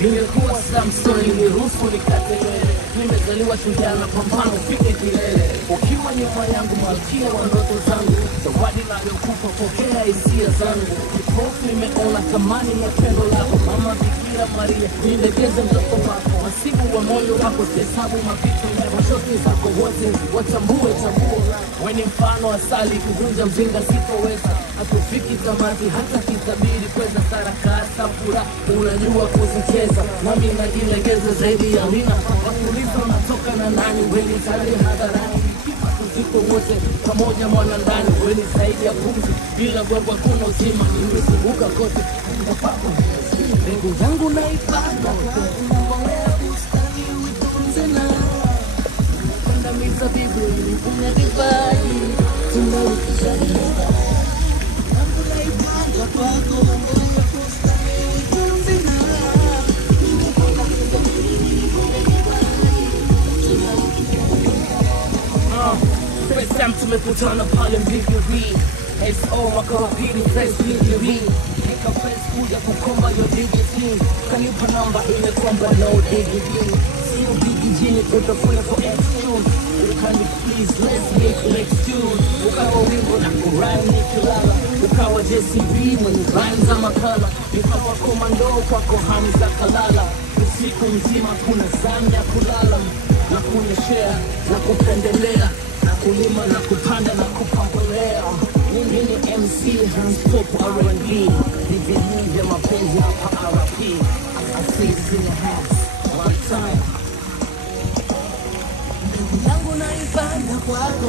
Ningekuwa Samson niruhusu nikatelele. Nimezaliwa shujaa na pambano fike kilele. Ukiwa nyuma yangu malkia wa ndoto zangu, zawadi naliyokupa pokea hisia zangu. Kipofu nimeona thamani ya pendo lako, mama Bikira Maria nilegeze mtoto wako. Wasibu wa moyo wako sihesabu mapito ya mashoki zako wote watambue tambua. Weni mfano asali kuvunja mzinga sitoweza. Hatufiki tamati hata kitabiri kweza sarakasa pura. Unajua kuzicheza nami najilegeza zaidi ya wina. Wakuliza unatoka na nani weni tali hadharani. Tuziko wote pamoja mwana ndani. Weni zaidi ya pumzi bila gwagwa kuna uzima. Nimezunguka kote Rengu yangu naipanda Mwalea bustani uitunzena Kwenda mizabibu Unya divai Tunarukisha hiva Yangu naipanda kwako Mwalea bustani uitunzena Kwenda mizabibu Unya divai Tunarukisha hiva First time tumekutana pale Mbigiri SO makawapiri fresh Mbigiri Face kuja kukomba yo dignity. Kanipa namba ile kwamba no dignity. Sio digijini tutafuna for excuse. Can you please let's make excuse. Ukawa wimbo na kurai nikilala. Ukawa JCB mwenye rhymes za makala. Ukawa komando kwako Hamza Kalala. Usiku mzima kuna zamu ya kulala. Na kunyeshea, na kupendelea. Na kulima, na kupanda, na kupambolea. Mimi ni MC Hands-Top R&B. Nivya mapenzi hapa RP. I see it in your hands one time. Yangu naipanda kwako.